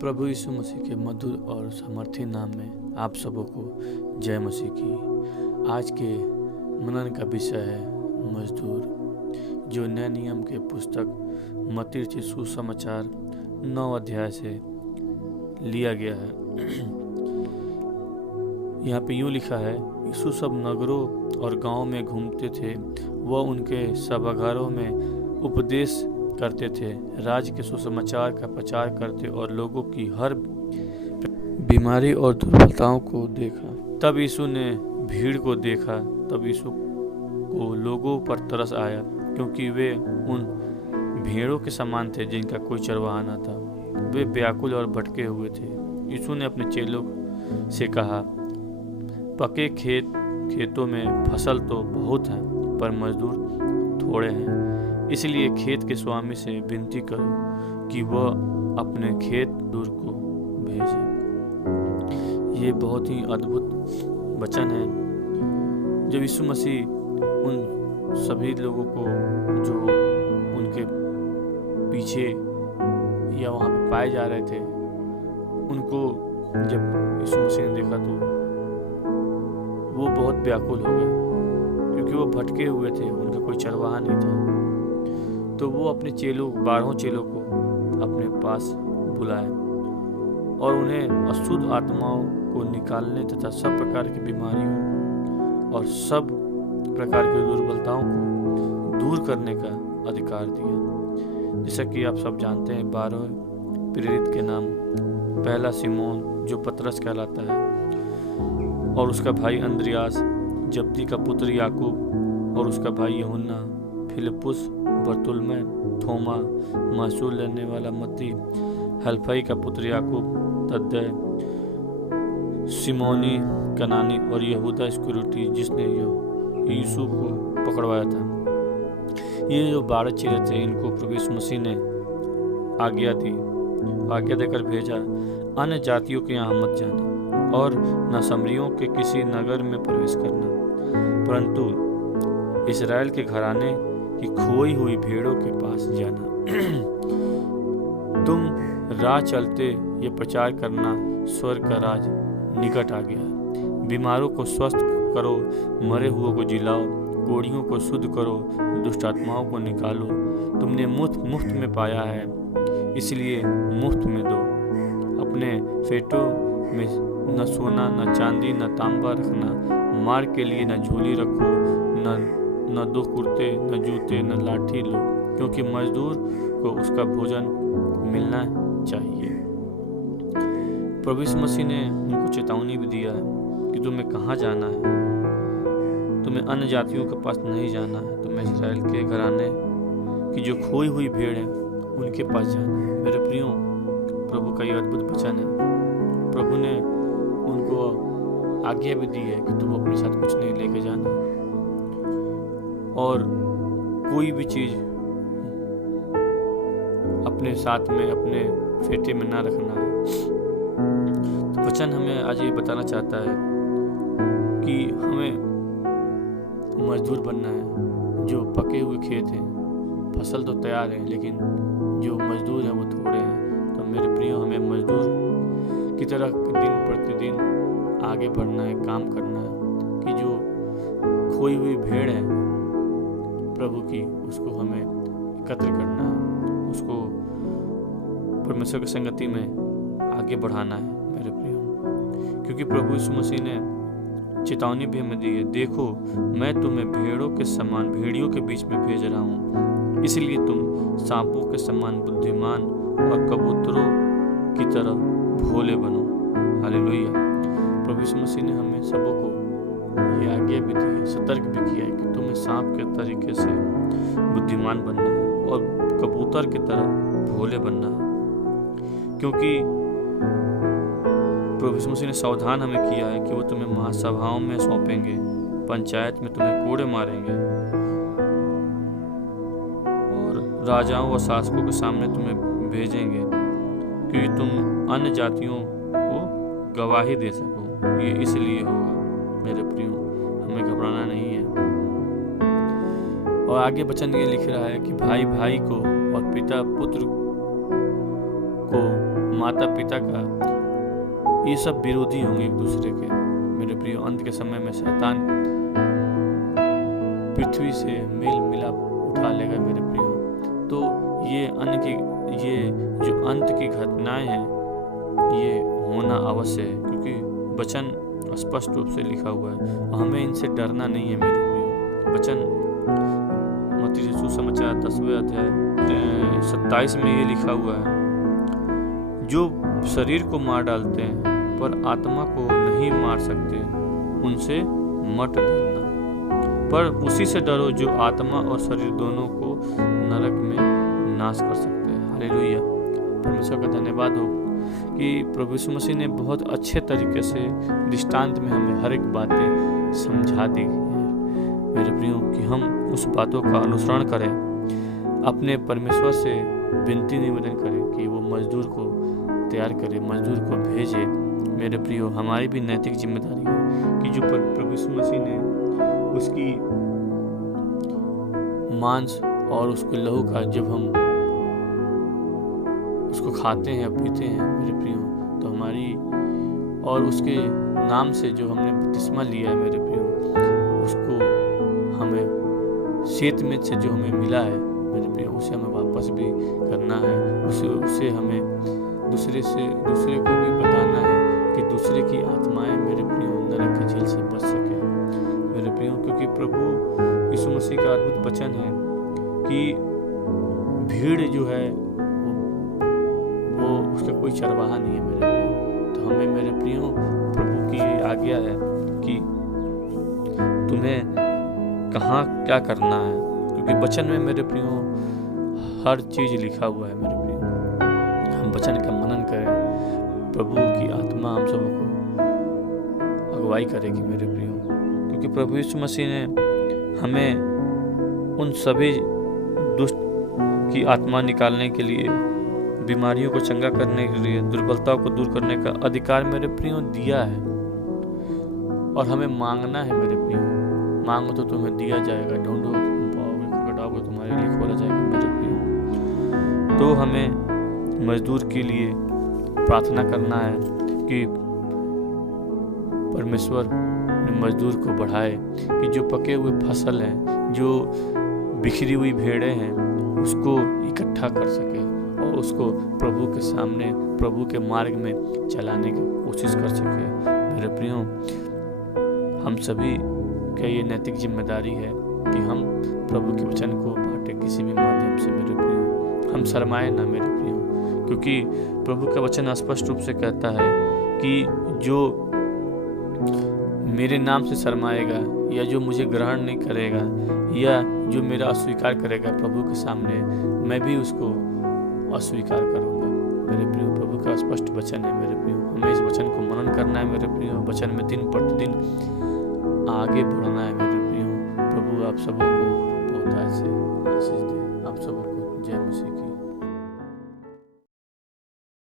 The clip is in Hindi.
प्रभु यीशु मसीह के मधुर और सामर्थी नाम में आप सबों को जय मसीह की। आज के मनन का विषय है मजदूर, जो नए नियम के पुस्तक मत्ती रचित सुसमाचार 9 अध्याय से लिया गया है। यहाँ पे यूँ लिखा है, यीशु सब नगरों और गांवों में घूमते थे। वह उनके सभागारों में उपदेश करते थे, राज्य के सुसमाचार का प्रचार करते और लोगों की हर बीमारी और दुर्बलताओं को देखा। तब यीशु ने भीड़ को देखा, तब यीशु को लोगों पर तरस आया, क्योंकि वे उन भेड़ों के समान थे जिनका कोई चरवाहा न था। वे व्याकुल और भटके हुए थे। यीशु ने अपने चेलों से कहा, पके खेतों में फसल तो बहुत है, पर मजदूर थोड़े हैं। इसलिए खेत के स्वामी से विनती करो कि वह अपने खेत दूर को भेजे। ये बहुत ही अद्भुत वचन है। जब यीशु मसीह उन सभी लोगों को जो उनके पीछे या वहाँ पे पाए जा रहे थे, उनको जब यीशु मसीह ने देखा तो वो बहुत व्याकुल हो गए, क्योंकि वो भटके हुए थे, उनका कोई चरवाहा नहीं था। तो वो अपने 12 चेलों को अपने पास बुलाए और उन्हें अशुद्ध आत्माओं को निकालने तथा सब प्रकार की बीमारियों और सब प्रकार की दुर्बलताओं को दूर करने का अधिकार दिया। जैसा कि आप सब जानते हैं, 12 प्रेरित के नाम, पहला सिमोन जो पतरस कहलाता है, और उसका भाई अंद्रियास, जब्दी का पुत्र याकूब और उसका भाई यूहन्ना, फिलिप्पुस, बरतुल्मै, थोमा, महसूल लेने वाला मत्ती, हल्फई का पुत्र याकूब, तद्दै, सिमोनी कनानी और यहूदा इस्करियोती जिसने यीशु को पकड़वाया था। ये जो 12 चेले थे, इनको प्रभु यीशु मसीह ने आज्ञा देकर भेजा, अन्य जातियों के यहाँ मत जाना और न सामरियों के किसी नगर में प्रवेश करना, परंतु इस्राएल के घराने की खोई हुई भेड़ों के पास जाना। तुम राह चलते ये प्रचार करना, स्वर्ग का राज निकट आ गया। बीमारों को स्वस्थ करो, मरे हुओं को जिलाओ, कोढ़ियों को शुद्ध करो, दुष्ट आत्माओं को निकालो। तुमने मुफ्त में पाया है, इसलिए मुफ्त में दो। अपने पेटों में न सोना, न चांदी, न तांबा रखना। मार के लिए न झोली रखो, न 2 कुर्ते, न जूते, न लाठी लो, क्योंकि मजदूर को उसका भोजन मिलना चाहिए। प्रभु यीशु मसीह ने उनको चेतावनी भी दिया है कि तुम्हें कहाँ जाना है। तुम्हें अन्य जातियों के पास नहीं जाना है, तुम्हें इस्राएल के घराने की जो खोई हुई भेड़ है उनके पास जाना है। मेरे प्रियो, प्रभु का ये अद्भुत वचन है। प्रभु ने उनको आज्ञा भी दी है कि तुम अपने साथ कुछ नहीं लेके जाना और कोई भी चीज अपने साथ में, अपने फेटे में ना रखना है। तो वचन हमें आज ये बताना चाहता है कि हमें मजदूर बनना है। जो पके हुए खेत हैं, फसल तो तैयार है, लेकिन जो मजदूर हैं वो थोड़े हैं। तो मेरे प्रियो, हमें मजदूर की तरह दिन प्रतिदिन आगे बढ़ना है, काम करना है कि जो खोई हुई भेड़ है प्रभु की, उसको हमें एकत्र करना है, उसको परमेश्वर की संगति में आगे बढ़ाना है मेरे प्रियो। क्योंकि प्रभु यीशु मसीह ने चेतावनी भी हमें दी है, देखो मैं तुम्हें भेड़ियों के बीच में भेज रहा हूँ, इसलिए तुम सांपों के समान बुद्धिमान और कबूतरों की तरह भोले बनो। हालेलुया। प्रभु यीशु मसीह ने हमें सबों को ये आज्ञा भी दी है, सतर्क भी किया है कि तुम्हें सांप के तरीके से बुद्धिमान बनना है और कबूतर की तरह भोले बनना है। क्योंकि प्रभु यीशु मसीह ने सावधान हमें किया है कि वो तुम्हें महासभाओं में सौंपेंगे, पंचायत में तुम्हें कोड़े मारेंगे और राजाओं व शासकों के सामने तुम्हें भेजेंगे, क्योंकि तुम अन्य जातियों को गवाही दे सको। ये इसलिए होगा मेरे प्रियो, हमें घबराना नहीं है। और आगे वचन ये लिख रहा है कि भाई भाई को और पिता पुत्र को माता पिता का, ये सब विरोधी होंगे एक दूसरे के। मेरे प्रिय, अंत के समय में शैतान पृथ्वी से मेल मिलाप उठा लेगा मेरे प्रियो। तो ये जो अंत की घटनाएं हैं, ये होना अवश्य है, क्योंकि वचन स्पष्ट रूप से लिखा हुआ है। हमें इनसे डरना नहीं है मेरे प्रियो। वचन मत्ती रचित सुसमाचार 10वें अध्याय 27 में ये लिखा हुआ है, जो शरीर को मार डालते हैं पर आत्मा को नहीं मार सकते, उनसे मत डरना, पर उसी से डरो जो आत्मा और शरीर दोनों को नरक में नाश कर सकते हैं। हालेलुया। परमेश्वर का धन्यवाद हो कि प्रभु यीशु मसीह ने बहुत अच्छे तरीके से दृष्टांत में हमें हर एक बातें समझा दी है मेरे प्रियो, कि हम उस बातों का अनुसरण करें, अपने परमेश्वर से विनती निवेदन करें कि वो मजदूर को तैयार करे, मजदूर को भेजे। मेरे प्रियो, हमारी भी नैतिक जिम्मेदारी है कि जो प्रभु यीशु मसीह ने उसकी मांस और उसके लहू का जब हम उसको खाते हैं, पीते हैं मेरे प्रियो, तो हमारी और उसके नाम से जो हमने बपतिस्मा लिया है मेरे प्रियो, उसको हमें शेत में से जो हमें मिला है मेरे प्रियो, उसे हमें वापस भी करना है। उसे हमें दूसरे को भी बताना है कि दूसरे की आत्माएं मेरे प्रियो नरक के जेल से बच सके मेरे प्रियो, क्योंकि प्रभु यीशु मसीह का अद्भुत वचन है कि भीड़ जो है वो उसका कोई चरवाहा नहीं है मेरे प्रियो। तो हमें मेरे प्रियो प्रभु की आज्ञा है कि तुम्हें कहाँ क्या करना है, क्योंकि वचन में मेरे प्रियो हर चीज लिखा हुआ है मेरे प्रियो। हम वचन का मनन करें, प्रभु की आत्मा हम सबको अगुवाई करेगी मेरे प्रियो, क्योंकि प्रभु यीशु मसीह ने हमें उन सभी दुष्ट की आत्मा निकालने के लिए, बीमारियों को चंगा करने के लिए, दुर्बलताओं को दूर करने का अधिकार मेरे प्रियो दिया है। और हमें मांगना है मेरे प्रियो, मांगो तो तुम्हें दिया जाएगा, ढूंढो तुम पाओगे, खटखटाओगे तुम्हारे लिए खोला जाएगा मेरे प्रियो। तो हमें मजदूर के लिए प्रार्थना करना है कि परमेश्वर मजदूर को बढ़ाए, कि जो पके हुए फसल हैं, जो बिखरी हुई भेड़ें हैं, उसको इकट्ठा कर सके और उसको प्रभु के सामने, प्रभु के मार्ग में चलाने की कोशिश कर सके मेरे प्रियो। हम सभी का ये नैतिक जिम्मेदारी है कि हम प्रभु के वचन को बांटे किसी भी माध्यम से मेरे प्रियो। हम शर्माए ना मेरे प्रियो, क्योंकि प्रभु का वचन स्पष्ट रूप से कहता है कि जो मेरे नाम से शर्माएगा, या जो मुझे ग्रहण नहीं करेगा, या जो मेरा अस्वीकार करेगा प्रभु के सामने, मैं भी उसको अस्वीकार करूंगा मेरे प्रियो। प्रभु का स्पष्ट वचन है मेरे प्रियो। हमें इस वचन को मनन करना है मेरे प्रियो, वचन में दिन प्रतिदिन आगे बढ़ना है मेरे प्रियो। प्रभु आप सबको बहुत से आशीष दे। आप सबको जय मसीह।